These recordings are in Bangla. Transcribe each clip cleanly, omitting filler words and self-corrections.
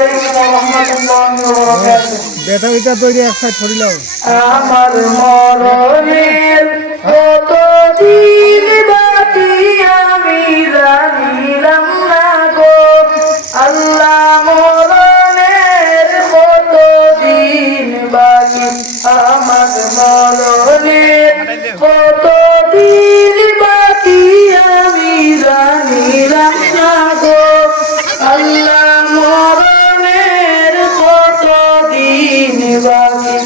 আলাইকুম ওয়া রাহমাতুল্লাহি ওয়া বারাকাতুহু। ব্যাটারিটা তৈরি এক সাইড ছড়িলাও। আমার মরণের কতদিন বাকি আমি জানিলাম না গো আল্লাহ, মরণের কতদিন বাকি আমার মরণের কতদিন বাকি আমি জানিলাম না গো আল্লাহ, মরণের কতদিন বাকি।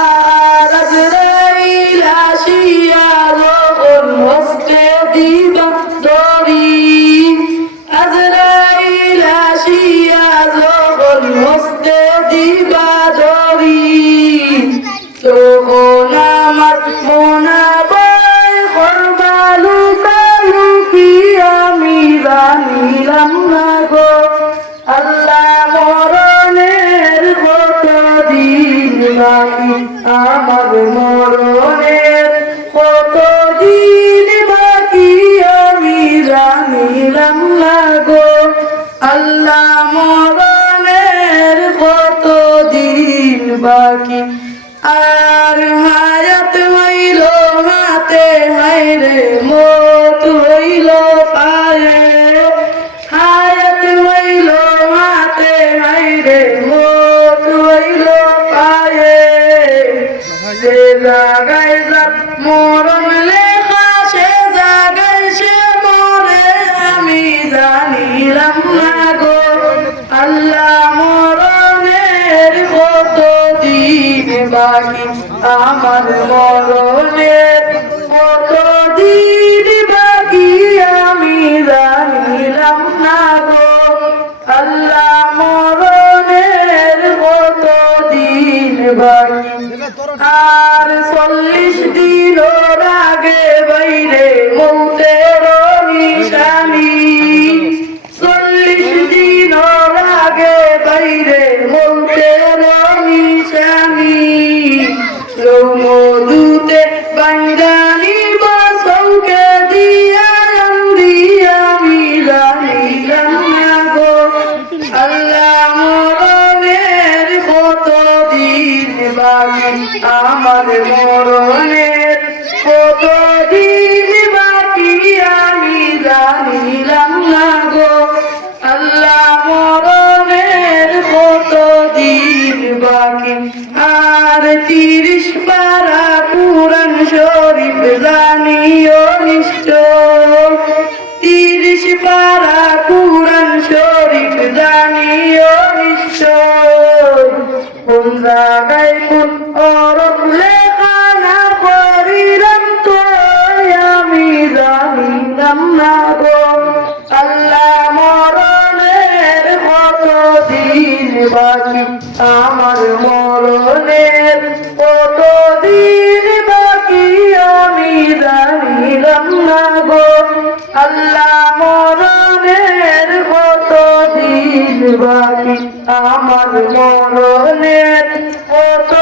আর আজরাইল আসিয়া যখন হস্তে দিবা ধরি, আজরাইল আসিয়া যখন হস্তে দিবা ধরি, তখন আমার মনাবাই করবা লুকালুকি আমি জানিলাম না গো আল্লাহ, মরণের কতদিন বাকি আমার মরণের কতদিন বাকি আমি জানিলাম না গো আল্লাহ, মরণের কতদিন বাকি। আর হায়াত হইল হাতে হায়রে মত হইল পায়ে, হায়াত হইল হাতে হায়রে মত হইল পায়ে, যে জাগায় যা মরণ লেখা সে জাগায় সে মরে আমি জানিলাম না গো আল্লাহ, মরণের কতদিন বাকি আমার মরণের কতদিন বাকি আমি জানিলাম না গো আল্লাহ, মরণের কতদিন বাকি। আর 40 দিনের আগে বাইরে মৌতের নিশানি, 40 দিনের আগে বাইরে মৌতের নিশানি, মধুতে বাঙ্গানি বাসৌকে দিয়া আমি জানিলাম না গো আল্লাহ, মরণের কতদিন বাকি আমার মরণের কতদিন বাকি আমি জানিলাম না গো আল্লাহ, মরণের কতদিন বাকি। আর 30 পারা কুরআন শরীফ জানিও নিশ্চয়, 30 পারা কুরআন শরীফ জানিও নিশ্চয়, কোন জায়গায় কোন অরফ লেখা না করিলাম তো আমি জানিলাম না গো আল্লাহ, মরণের কতদিন বাকি আমার মরণের কতদিন বাকি আমি জানিলাম না গো আল্লাহ, মরণের কতদিন বাকি আমার মরণের কত